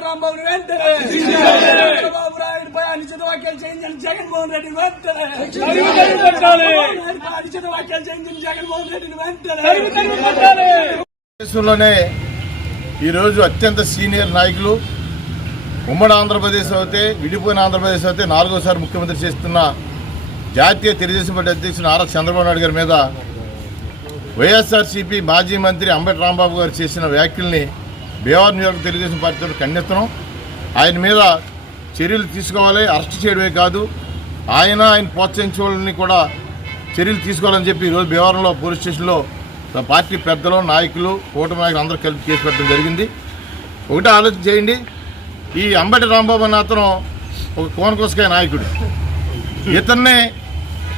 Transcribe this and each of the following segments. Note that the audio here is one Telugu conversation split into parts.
అంబటి రాంబాబుని వెంటనే చంద్రబాబు నాయుడుపై అనుచిత వ్యాఖ్యలు చేయించిన జగన్మోహన్ రెడ్డిని వెంటనే అనుచిత వ్యాఖ్యలు చేయించిన జగన్మోహన్ రెడ్డిని వెంటనే దేశంలోనే ఈరోజు అత్యంత సీనియర్ నాయకులు ఉమ్మడి ఆంధ్రప్రదేశ్ అయితే విడిపోయిన ఆంధ్రప్రదేశ్ అయితే 4వ సారి ముఖ్యమంత్రి చేస్తున్న జాతీయ తెలుగుదేశం పార్టీ అధ్యక్షుడు నారా చంద్రబాబు నాయుడు గారి మీద వైఎస్ఆర్సీపీ మాజీ మంత్రి అంబటి రాంబాబు గారు చేసిన వ్యాఖ్యల్ని భీమవరం నియోజకవర్గ తెలుగుదేశం పార్టీతో ఖండిస్తున్నాం. ఆయన మీద చర్యలు తీసుకోవాలి, అరెస్ట్ చేయడమే కాదు ఆయన ప్రోత్సహించే వాళ్ళని కూడా చర్యలు తీసుకోవాలని చెప్పి ఈరోజు భీమవరంలో పోలీస్ స్టేషన్లో పార్టీ పెద్దలు నాయకులు కూటమి నాయకులు అందరూ కలిపి కేసు పెట్టడం జరిగింది. ఒకటే ఆలోచన చేయండి, ఈ అంబటి రాంబాబు అన్న అతను ఒక కోనకోసకాయ నాయకుడు. ఇతన్ని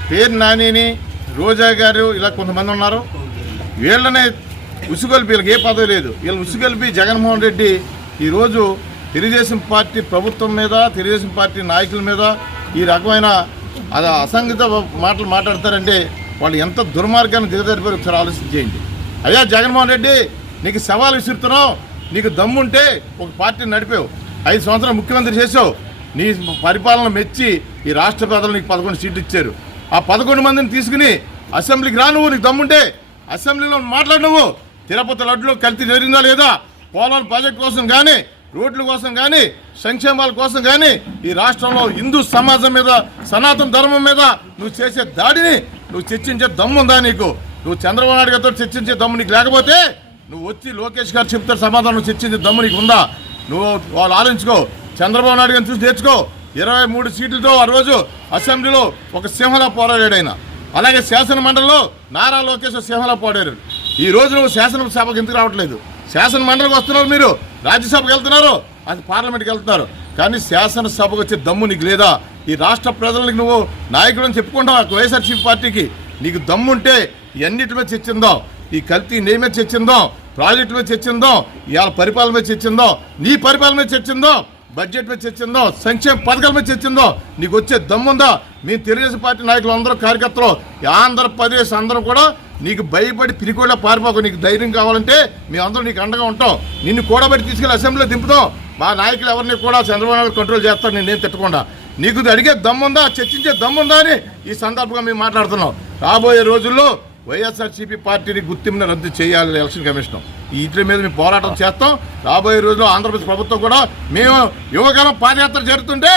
పేరు నానిని రోజా గారు ఇలా కొంతమంది ఉన్నారు. వీళ్ళనే ఉసుగొల్పి వీళ్ళకి ఏ పదవి లేదు, వీళ్ళని ఉసుగొల్పి జగన్మోహన్ రెడ్డి ఈరోజు తెలుగుదేశం పార్టీ ప్రభుత్వం మీద తెలుగుదేశం పార్టీ నాయకుల మీద ఈ రకమైన అసంగత మాటలు మాట్లాడతారంటే వాళ్ళు ఎంత దుర్మార్గాన్ని దిగజారిపోయి ఒకసారి ఆలోచన చేయండి. అయ్యా జగన్మోహన్ రెడ్డి, నీకు సవాల్ విసురుతున్నావు, నీకు దమ్ముంటే ఒక పార్టీని నడిపావు, 5 సంవత్సరాలు ముఖ్యమంత్రి చేసావు, నీ పరిపాలన మెచ్చి ఈ రాష్ట్ర ప్రజలు నీకు 11 సీట్లు ఇచ్చారు. ఆ 11 మందిని తీసుకుని అసెంబ్లీకి రా, నువ్వు నీకు దమ్ముంటే అసెంబ్లీలో మాట్లాడు. నువ్వు తిరుపతి లడ్డులో కల్తీ జరిగిందా లేదా, పోలవరం ప్రాజెక్టు కోసం కానీ రోడ్ల కోసం కానీ సంక్షేమాల కోసం కానీ ఈ రాష్ట్రంలో హిందూ సమాజం మీద సనాతన ధర్మం మీద నువ్వు చేసే దాడిని నువ్వు చర్చించే దమ్ముందా నీకు? నువ్వు చంద్రబాబు నాయుడు గారితో చర్చించే దమ్ము నీకు లేకపోతే నువ్వు వచ్చి లోకేష్ గారు చెప్తారు సమాధానం చర్చించే దమ్ము నీకు ఉందా? నువ్వు వాళ్ళు ఆలోచించుకో. చంద్రబాబు నాయుడు గారిని చూసి నేర్చుకో. 23 సీట్లతో ఆ రోజు అసెంబ్లీలో ఒక సింహలా పోరాడాడు ఆయన. అలాగే శాసన మండలిలో నారా లోకేష్ సింహలా పోరాడారు. ఈ రోజు నువ్వు శాసనసభకు ఎందుకు రావట్లేదు? శాసన మండలికి వస్తున్నారు, మీరు రాజ్యసభకు వెళ్తున్నారు, అది పార్లమెంట్కి వెళ్తున్నారు, కానీ శాసనసభకు వచ్చే దమ్ము నీకు లేదా? ఈ రాష్ట్ర ప్రజలకు నువ్వు నాయకుడు అని చెప్పుకుంటావు వైఎస్ఆర్సీపీ పార్టీకి. నీకు దమ్ముంటే ఇవన్నిటి మీద చర్చిందాం, ఈ కల్తీ నీ మీద చర్చిందాం, ప్రాజెక్టు మీద చర్చిందాం, ఇవాళ పరిపాలన మీద చర్చిందాం, నీ పరిపాలన మీద చర్చిందాం, బడ్జెట్ మీద చర్చిందాం, సంక్షేమ పథకాల మీద చర్చిందాం. నీకు వచ్చే దమ్ముందా? మీ తెలుగుదేశం పార్టీ నాయకులు అందరూ కార్యకర్తలు ఆంధ్రప్రదేశ్ అందరూ కూడా నీకు భయపడి పిరికోళ్ళ పారిపోకు. నీకు ధైర్యం కావాలంటే మేమందరూ నీకు అండగా ఉంటాం. నిన్ను కూడబెట్టి తీసుకెళ్ళి అసెంబ్లీలో దింపుతాం. మా నాయకులు ఎవరిని కూడా చంద్రబాబు నాయుడు కంట్రోల్ చేస్తారు, నేనేం తిట్టకుండా. నీకు అడిగే దమ్ముందా, చర్చించే దమ్ముందా అని ఈ సందర్భంగా మేము మాట్లాడుతున్నాం. రాబోయే రోజుల్లో వైఎస్ఆర్సీపీ పార్టీని గుర్తింపును రద్దు చేయాలి ఎలక్షన్ కమిషన్. వీటి మీద మేము పోరాటం చేస్తాం. రాబోయే రోజుల్లో ఆంధ్రప్రదేశ్ ప్రభుత్వం కూడా మేము యువకాలం పాదయాత్ర జరుగుతుంటే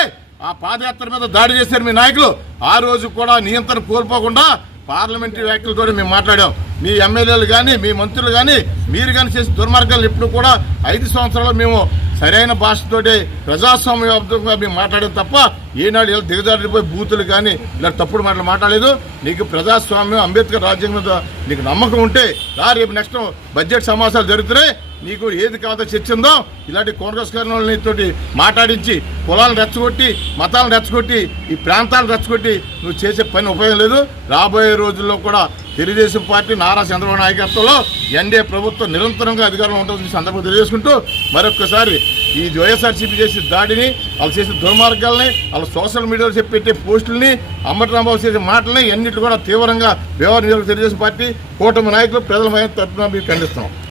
ఆ పాదయాత్ర మీద దాడి చేశారు మీ నాయకులు. ఆ రోజు కూడా నియంత్రణ కోల్పోకుండా పార్లమెంటరీ వ్యాఖ్యలతో మేము మాట్లాడాం. మీ ఎమ్మెల్యేలు కానీ మీ మంత్రులు కానీ మీరు కానీ చేసే దుర్మార్గాలు ఎప్పుడు కూడా 5 సంవత్సరాలు మేము సరైన భాషతోటి ప్రజాస్వామ్యబద్ధంగా మేము మాట్లాడేది తప్ప ఏనాడు ఇలా దిగజారిపోయి బూతులు కానీ ఇలా తప్పుడు మాటలు మాట్లాడలేదు. నీకు ప్రజాస్వామ్యం అంబేద్కర్ రాజ్యాంగం మీద నీకు నమ్మకం ఉంటే రేపు నెక్స్ట్ బడ్జెట్ సమావేశాలు జరుగుతున్నాయి, నీకు ఏది కావాలో చర్చిందో. ఇలాంటి కోనకోసకారులతోటి మాట్లాడించి కులాలను రెచ్చగొట్టి మతాలను రెచ్చగొట్టి ఈ ప్రాంతాలను రెచ్చగొట్టి నువ్వు చేసే పని ఉపయోగం లేదు. రాబోయే రోజుల్లో కూడా తెలుగుదేశం పార్టీ నారా చంద్రబాబు నాయకత్వంలో ఎన్డీఏ ప్రభుత్వం నిరంతరంగా అధికారంలో ఉంటుందని సందర్భంగా తెలియజేసుకుంటూ మరొకసారి ఈ వైఎస్ఆర్సీపీ చేసే దాడిని, వాళ్ళు చేసే దుర్మార్గాలని, వాళ్ళు సోషల్ మీడియాలో చెప్పే పోస్టులని, అంబటి రాంబాబు చేసే మాటలని అన్నింటి కూడా తీవ్రంగా భీమవరం నియోజకవర్గ తెలుగుదేశం పార్టీ కూటమి నాయకులు ప్రజల తరఫున మీరు ఖండిస్తున్నాం.